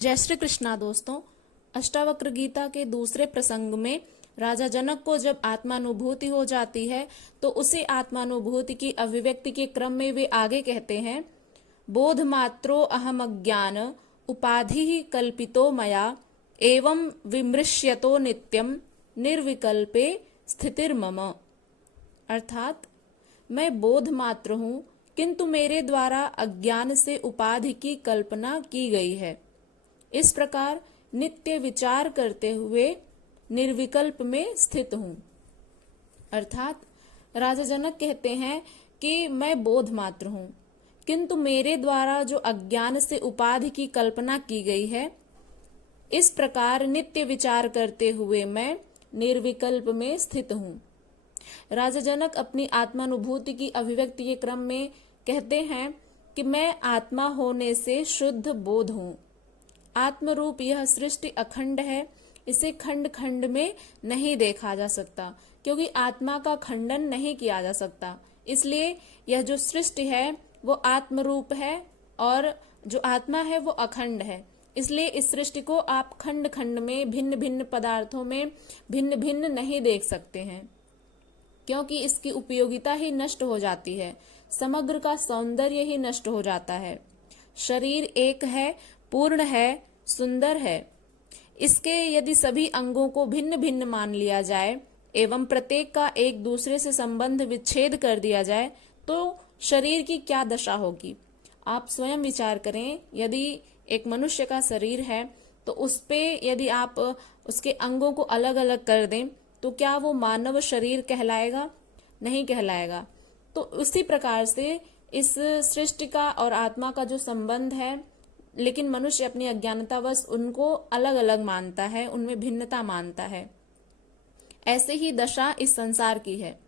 जय श्री कृष्णा दोस्तों। अष्टावक्र गीता के दूसरे प्रसंग में राजा जनक को जब आत्मानुभूति हो जाती है तो उसी आत्मानुभूति की अभिव्यक्ति के क्रम में वे आगे कहते हैं, बोध मात्रो अहम अज्ञान उपाधि ही कल्पितो मया एवं विमृश्यतो नित्यम निर्विकल्पे स्थितिर्मम। अर्थात मैं बोध मात्र हूँ, किंतु मेरे द्वारा अज्ञान से उपाधि की कल्पना की गई है। इस प्रकार नित्य विचार करते हुए निर्विकल्प में स्थित हूं। अर्थात राजा जनक कहते हैं कि मैं बोध मात्र हूं, किंतु मेरे द्वारा जो अज्ञान से उपाधि की कल्पना की गई है, इस प्रकार नित्य विचार करते हुए मैं निर्विकल्प में स्थित हूं। राजा जनक अपनी आत्मानुभूति की अभिव्यक्ति के क्रम में कहते हैं कि मैं आत्मा होने से शुद्ध बोध हूं। आत्मरूप यह सृष्टि अखंड है, इसे खंड खंड में नहीं देखा जा सकता, क्योंकि आत्मा का खंडन नहीं किया जा सकता। इसलिए यह जो सृष्टि है वो आत्मरूप है और जो आत्मा है वो अखंड है। इसलिए इस सृष्टि को आप खंड खंड में भिन्न भिन्न पदार्थों में भिन्न भिन्न नहीं देख सकते हैं, क्योंकि इसकी उपयोगिता ही नष्ट हो जाती है, समग्र का सौंदर्य ही नष्ट हो जाता है। शरीर एक है, पूर्ण है, सुंदर है। इसके यदि सभी अंगों को भिन्न भिन्न मान लिया जाए एवं प्रत्येक का एक दूसरे से संबंध विच्छेद कर दिया जाए तो शरीर की क्या दशा होगी। आप स्वयं विचार करें, यदि एक मनुष्य का शरीर है तो उस पे यदि आप उसके अंगों को अलग अलग कर दें तो क्या वो मानव शरीर कहलाएगा? नहीं कहलाएगा। तो उसी प्रकार से इस सृष्टि का और आत्मा का जो संबंध है, लेकिन मनुष्य अपनी अज्ञानतावश उनको अलग अलग मानता है, उनमें भिन्नता मानता है। ऐसे ही दशा इस संसार की है।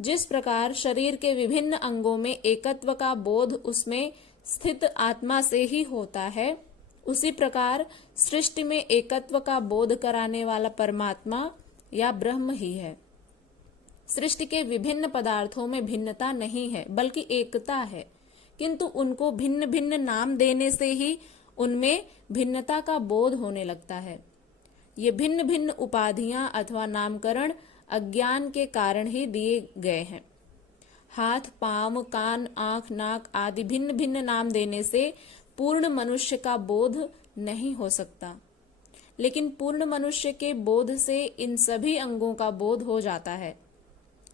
जिस प्रकार शरीर के विभिन्न अंगों में एकत्व का बोध उसमें स्थित आत्मा से ही होता है, उसी प्रकार सृष्टि में एकत्व का बोध कराने वाला परमात्मा या ब्रह्म ही है। सृष्टि के विभिन्न पदार्थों में भिन्नता नहीं है, बल्कि एकता है, किंतु उनको भिन्न भिन्न नाम देने से ही उनमें भिन्नता का बोध होने लगता है। ये भिन्न भिन्न उपाधियां अथवा नामकरण अज्ञान के कारण ही दिए गए हैं। हाथ, पांव, कान, आंख, नाक आदि भिन्न भिन्न नाम देने से पूर्ण मनुष्य का बोध नहीं हो सकता, लेकिन पूर्ण मनुष्य के बोध से इन सभी अंगों का बोध हो जाता है।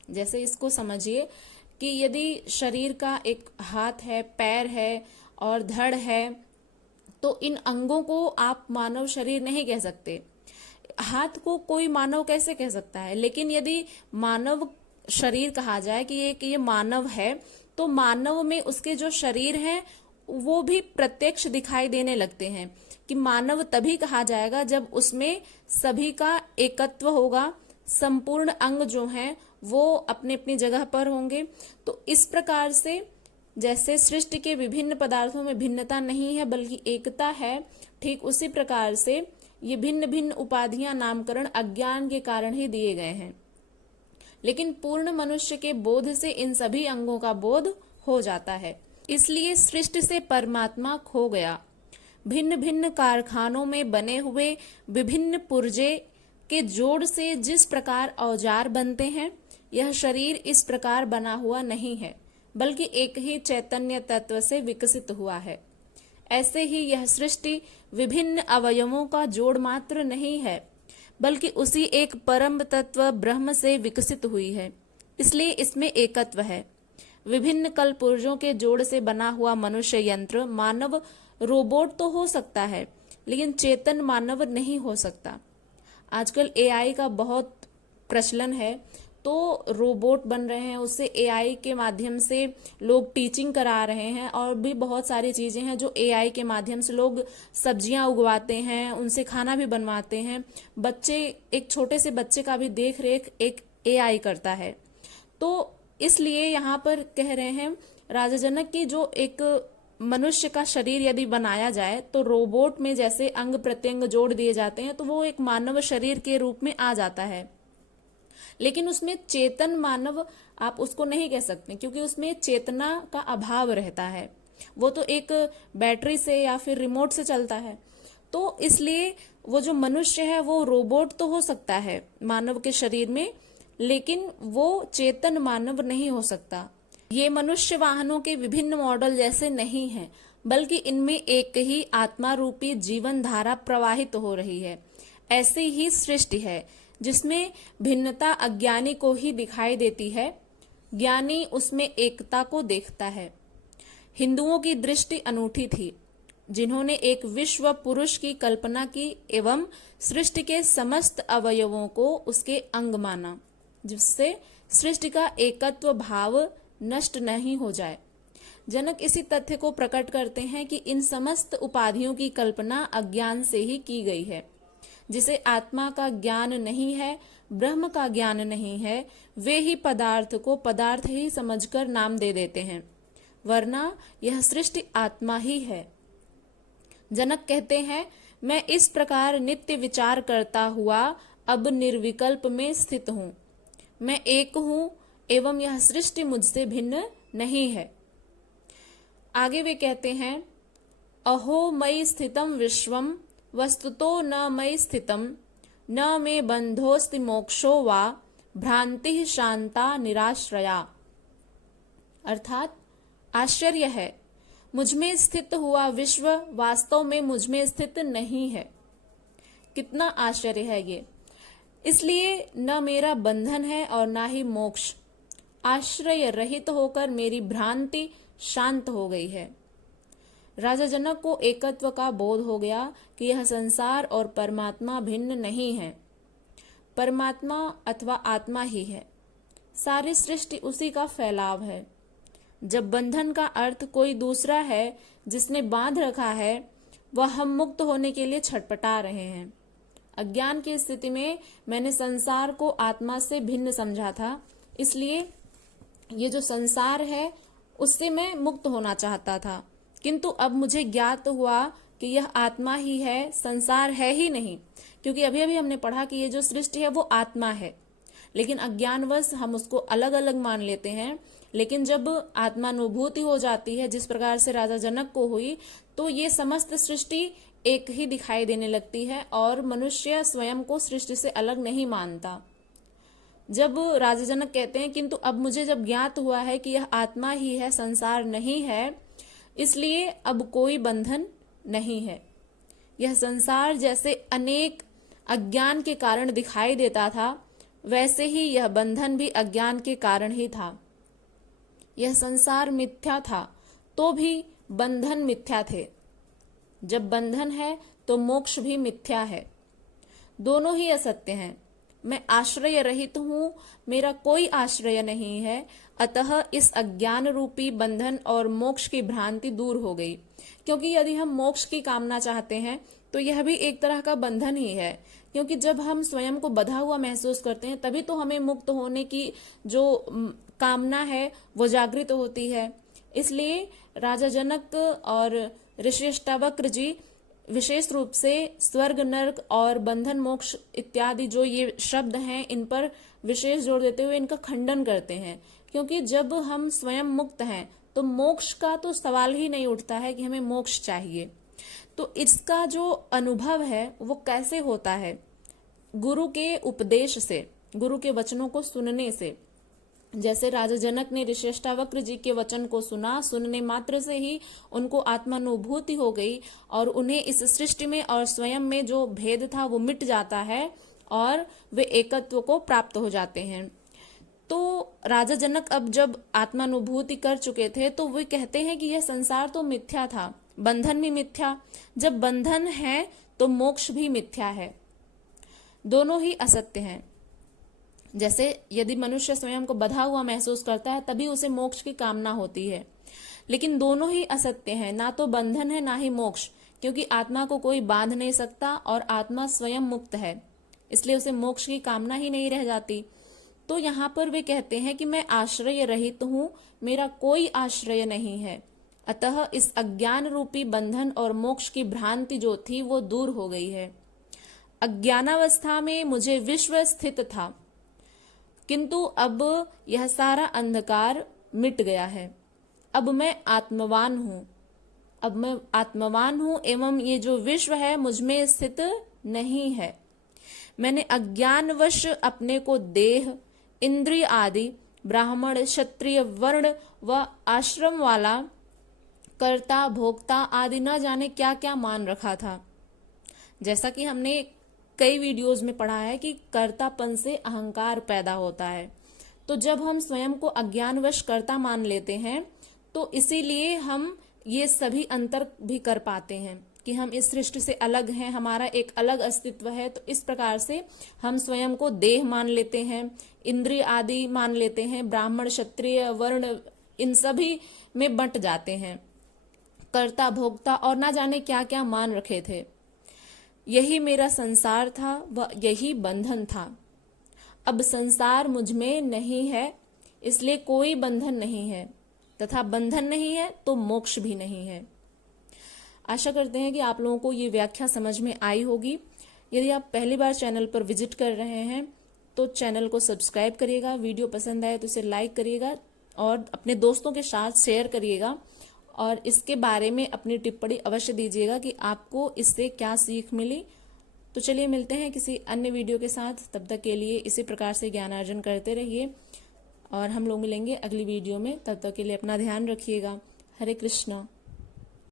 जैसे इसको समझिए कि यदि शरीर का एक हाथ है, पैर है और धड़ है, तो इन अंगों को आप मानव शरीर नहीं कह सकते। हाथ को कोई मानव कैसे कह सकता है? लेकिन यदि मानव शरीर कहा जाए कि ये मानव है, तो मानव में उसके जो शरीर हैं वो भी प्रत्यक्ष दिखाई देने लगते हैं कि मानव तभी कहा जाएगा जब उसमें सभी का एकत्व होगा, संपूर्ण अंग जो हैं वो अपने अपनी जगह पर होंगे। तो इस प्रकार से जैसे सृष्टि के विभिन्न पदार्थों में भिन्नता नहीं है बल्कि एकता है, ठीक उसी प्रकार से ये भिन्न भिन्न उपाधियां नामकरण अज्ञान के कारण ही दिए गए हैं। लेकिन पूर्ण मनुष्य के बोध से इन सभी अंगों का बोध हो जाता है। इसलिए सृष्टि से परमात्मा खो गया। भिन्न भिन्न कारखानों में बने हुए विभिन्न पुर्जे के जोड़ से जिस प्रकार औजार बनते हैं, यह शरीर इस प्रकार बना हुआ नहीं है, बल्कि एक ही चैतन्य तत्व से विकसित हुआ है। ऐसे ही यह सृष्टि विभिन्न अवयवों का जोड़ मात्र नहीं है, बल्कि उसी एक परम तत्व ब्रह्म से विकसित हुई है। इसलिए इसमें एकत्व है। विभिन्न कलपुर्जों के जोड़ से बना हुआ मनुष्य यंत्र, मानव, रोबोट तो हो सकता है, लेकिन चेतन मानव नहीं हो सकता। आजकल एआई का बहुत प्रचलन है, तो रोबोट बन रहे हैं, उससे एआई के माध्यम से लोग टीचिंग करा रहे हैं, और भी बहुत सारी चीजें हैं जो एआई के माध्यम से लोग सब्जियां उगवाते हैं, उनसे खाना भी बनवाते हैं। बच्चे, एक छोटे से बच्चे का भी देख रेख एक एआई करता है। तो इसलिए यहाँ पर कह रहे हैं राजा जनक की जो एक मनुष्य का शरीर यदि बनाया जाए तो रोबोट में जैसे अंग प्रत्यंग जोड़ दिए जाते हैं तो वो एक मानव शरीर के रूप में आ जाता है। लेकिन उसमें चेतन मानव आप उसको नहीं कह सकते, क्योंकि उसमें चेतना का अभाव रहता है। वो तो एक बैटरी से या फिर रिमोट से चलता है। तो इसलिए वो जो मनुष्य है वो रोबोट तो हो सकता है मानव के शरीर में, लेकिन वो चेतन मानव नहीं हो सकता। ये मनुष्य वाहनों के विभिन्न मॉडल जैसे नहीं हैं, बल्कि इनमें एक ही आत्मा रूपी जीवन धारा प्रवाहित हो रही है। ऐसी ही सृष्टि है जिसमें भिन्नता अज्ञानी को ही दिखाई देती है, ज्ञानी उसमें एकता को देखता है। हिंदुओं की दृष्टि अनूठी थी, जिन्होंने एक विश्व पुरुष की कल्पना की एवं सृष्टि के समस्त अवयवों को उसके अंग माना, जिससे सृष्टि का एकत्व भाव नष्ट नहीं हो जाए। जनक इसी तथ्य को प्रकट करते हैं कि इन समस्त उपाधियों की कल्पना अज्ञान से ही की गई है। जिसे आत्मा का ज्ञान नहीं है, ब्रह्म का ज्ञान नहीं है, वे ही पदार्थ को पदार्थ ही समझकर नाम दे देते हैं, वरना यह सृष्टि आत्मा ही है। जनक कहते हैं, मैं इस प्रकार नित्य विचार करता हुआ अब निर्विकल्प में स्थित हूँ। मैं एक हूँ एवं यह सृष्टि मुझसे भिन्न नहीं है। आगे वे कहते हैं, अहो मयि स्थितम विश्वम वस्तुतो न मयि स्थितम, न मे बंधोस्ति मोक्षो वा भ्रांति शांता निराश्रया। अर्थात आश्चर्य है, मुझमें स्थित हुआ विश्व वास्तव में मुझमें स्थित नहीं है। कितना आश्चर्य है ये। इसलिए न मेरा बंधन है और ना ही मोक्ष। आश्रय रहित होकर मेरी भ्रांति शांत हो गई है। राजा जनक को एकत्व का बोध हो गया कि यह संसार और परमात्मा भिन्न नहीं है, परमात्मा अथवा आत्मा ही है। सारी सृष्टि उसी का फैलाव है। जब बंधन का अर्थ कोई दूसरा है जिसने बांध रखा है, वह हम मुक्त होने के लिए छटपटा रहे हैं। अज्ञान की स्थिति में मैंने संसार को आत्मा से भिन्न समझा था, इसलिए ये जो संसार है उससे मैं मुक्त होना चाहता था। किंतु अब मुझे ज्ञात हुआ कि यह आत्मा ही है, संसार है ही नहीं। क्योंकि अभी अभी हमने पढ़ा कि ये जो सृष्टि है वो आत्मा है, लेकिन अज्ञानवश हम उसको अलग अलग मान लेते हैं। लेकिन जब आत्मानुभूति हो जाती है, जिस प्रकार से राजा जनक को हुई, तो ये समस्त सृष्टि एक ही दिखाई देने लगती है और मनुष्य स्वयं को सृष्टि से अलग नहीं मानता। जब राजा जनक कहते हैं, किंतु अब मुझे जब ज्ञात हुआ है कि यह आत्मा ही है, संसार नहीं है, इसलिए अब कोई बंधन नहीं है। यह संसार जैसे अनेक अज्ञान के कारण दिखाई देता था, वैसे ही यह बंधन भी अज्ञान के कारण ही था। यह संसार मिथ्या था तो भी बंधन मिथ्या थे। जब बंधन है तो मोक्ष भी मिथ्या है। दोनों ही असत्य हैं। मैं आश्रय रहित हूँ, मेरा कोई आश्रय नहीं है, अतः इस अज्ञान रूपी बंधन और मोक्ष की भ्रांति दूर हो गई। क्योंकि यदि हम मोक्ष की कामना चाहते हैं तो यह भी एक तरह का बंधन ही है। क्योंकि जब हम स्वयं को बंधा हुआ महसूस करते हैं, तभी तो हमें मुक्त होने की जो कामना है वो जागृत होती है। इसलिए राजा जनक और ऋषि अष्टावक्र जी विशेष रूप से स्वर्ग, नर्क और बंधन, मोक्ष इत्यादि जो ये शब्द हैं, इन पर विशेष जोर देते हुए इनका खंडन करते हैं। क्योंकि जब हम स्वयं मुक्त हैं तो मोक्ष का तो सवाल ही नहीं उठता है कि हमें मोक्ष चाहिए। तो इसका जो अनुभव है वो कैसे होता है? गुरु के उपदेश से, गुरु के वचनों को सुनने से। जैसे राजा जनक ने ऋषि अष्टावक्र जी के वचन को सुना, सुनने मात्र से ही उनको आत्मानुभूति हो गई और उन्हें इस सृष्टि में और स्वयं में जो भेद था वो मिट जाता है और वे एकत्व को प्राप्त हो जाते हैं। तो राजा जनक अब जब आत्मानुभूति कर चुके थे तो वे कहते हैं कि यह संसार तो मिथ्या था, बंधन भी मिथ्या। जब बंधन है तो मोक्ष भी मिथ्या है। दोनों ही असत्य हैं। जैसे यदि मनुष्य स्वयं को बंधा हुआ महसूस करता है तभी उसे मोक्ष की कामना होती है, लेकिन दोनों ही असत्य हैं। ना तो बंधन है ना ही मोक्ष, क्योंकि आत्मा को कोई बांध नहीं सकता और आत्मा स्वयं मुक्त है, इसलिए उसे मोक्ष की कामना ही नहीं रह जाती। तो यहाँ पर वे कहते हैं कि मैं आश्रय रहित हूँ, मेरा कोई आश्रय नहीं है, अतः इस अज्ञान रूपी बंधन और मोक्ष की भ्रांति जो थी वो दूर हो गई है। अज्ञानावस्था में मुझे विश्व स्थित था, किंतु अब यह सारा अंधकार मिट गया है। अब मैं आत्मवान हूं, अब मैं आत्मवान हूं एवं ये जो विश्व है मुझ में स्थित नहीं है। मैंने अज्ञानवश अपने को देह, इंद्रिय आदि, ब्राह्मण, क्षत्रिय, वर्ण व आश्रम वाला, कर्ता, भोक्ता आदि न जाने क्या क्या मान रखा था। जैसा कि हमने कई वीडियोज में पढ़ा है कि कर्तापन से अहंकार पैदा होता है। तो जब हम स्वयं को अज्ञानवश कर्ता मान लेते हैं तो इसीलिए हम ये सभी अंतर भी कर पाते हैं कि हम इस सृष्टि से अलग हैं, हमारा एक अलग अस्तित्व है। तो इस प्रकार से हम स्वयं को देह मान लेते हैं, इंद्रिय आदि मान लेते हैं, ब्राह्मण, क्षत्रिय, वर्ण इन सभी में बंट जाते हैं, कर्ता, भोक्ता और ना जाने क्या क्या मान रखे थे। यही मेरा संसार था व यही बंधन था। अब संसार मुझ में नहीं है, इसलिए कोई बंधन नहीं है, तथा बंधन नहीं है तो मोक्ष भी नहीं है। आशा करते हैं कि आप लोगों को ये व्याख्या समझ में आई होगी। यदि आप पहली बार चैनल पर विजिट कर रहे हैं तो चैनल को सब्सक्राइब करिएगा, वीडियो पसंद आए तो इसे लाइक करिएगा और अपने दोस्तों के साथ शेयर करिएगा और इसके बारे में अपनी टिप्पणी अवश्य दीजिएगा कि आपको इससे क्या सीख मिली। तो चलिए मिलते हैं किसी अन्य वीडियो के साथ। तब तक के लिए इसी प्रकार से ज्ञानार्जन करते रहिए और हम लोग मिलेंगे अगली वीडियो में। तब तक के लिए अपना ध्यान रखिएगा। हरे कृष्णा।